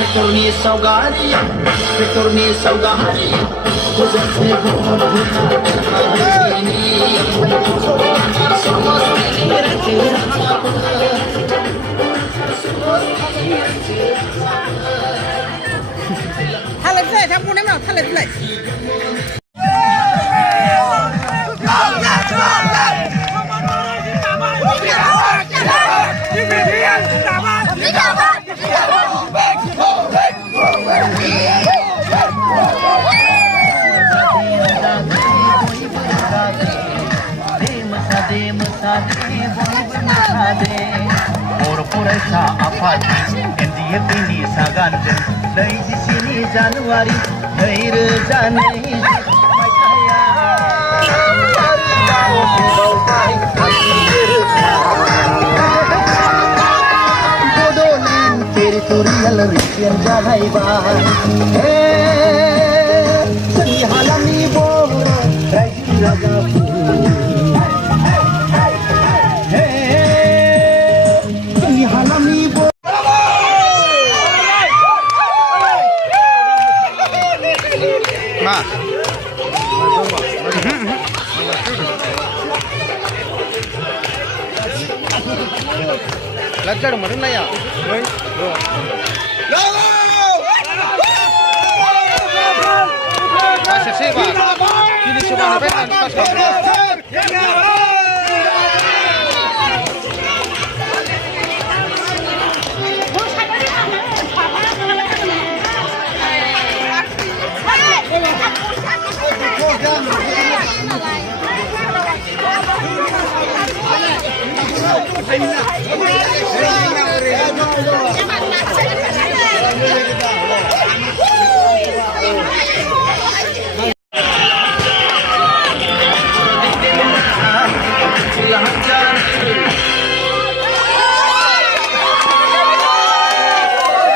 Fiturni saugari, fiturni saugari, guzarne bahut bhutani. Thả lên play, thả cô ném nào, thả lên play. Faraisa afat NDA ini saganjeng dari sini Januari dari rezane bodolen teritorial rincian jalai ban seni halami bor raja raja Lajar mana na ya? Pasir seba. Kini coba napetan pas Hey!